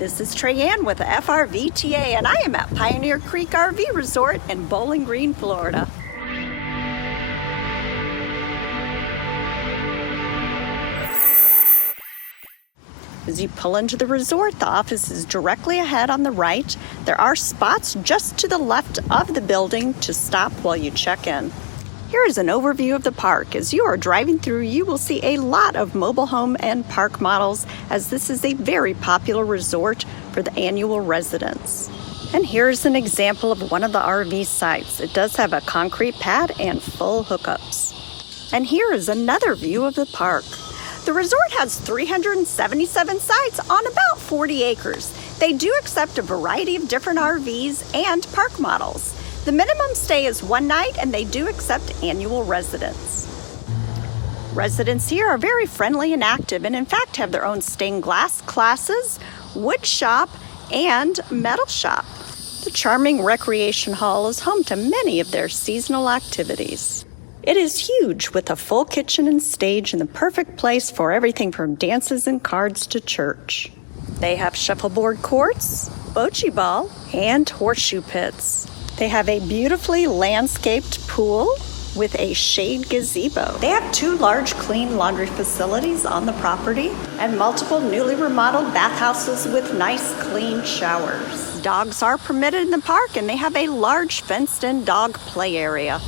This is Trayanne with FRVTA, and I am at Pioneer Creek RV Resort in Bowling Green, Florida. As you pull into the resort, the office is directly ahead on the right. There are spots just to the left of the building to stop while you check in. Here is an overview of the park. As you are driving through, you will see a lot of mobile home and park models, as this is a very popular resort for the annual residents. And here's an example of one of the RV sites. It does have a concrete pad and full hookups. And here is another view of the park. The resort has 377 sites on about 40 acres. They do accept a variety of different RVs and park models. The minimum stay is 1 night, and they do accept annual residents. Residents here are very friendly and active, and in fact have their own stained glass classes, wood shop, and metal shop. The charming recreation hall is home to many of their seasonal activities. It is huge, with a full kitchen and stage and the perfect place for everything from dances and cards to church. They have shuffleboard courts, bocce ball, and horseshoe pits. They have a beautifully landscaped pool with a shade gazebo. They have 2 large clean laundry facilities on the property and multiple newly remodeled bathhouses with nice clean showers. Dogs are permitted in the park, and they have a large fenced-in dog play area.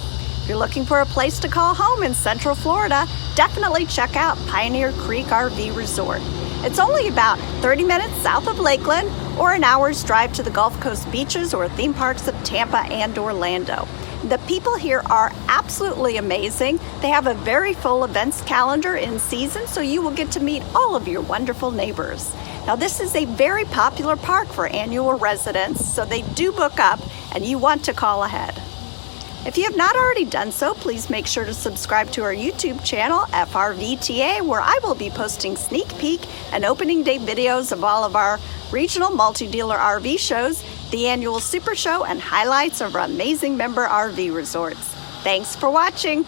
If you're looking for a place to call home in Central Florida, definitely check out Pioneer Creek RV Resort. It's only about 30 minutes south of Lakeland, or an hour's drive to the Gulf Coast beaches or theme parks of Tampa and Orlando. The people here are absolutely amazing. They have a very full events calendar in season, so you will get to meet all of your wonderful neighbors. Now, this is a very popular park for annual residents, so they do book up, and you want to call ahead. If you have not already done so, please make sure to subscribe to our YouTube channel, FRVTA, where I will be posting sneak peek and opening day videos of all of our regional multi-dealer RV shows, the annual Super Show, and highlights of our amazing member RV resorts. Thanks for watching.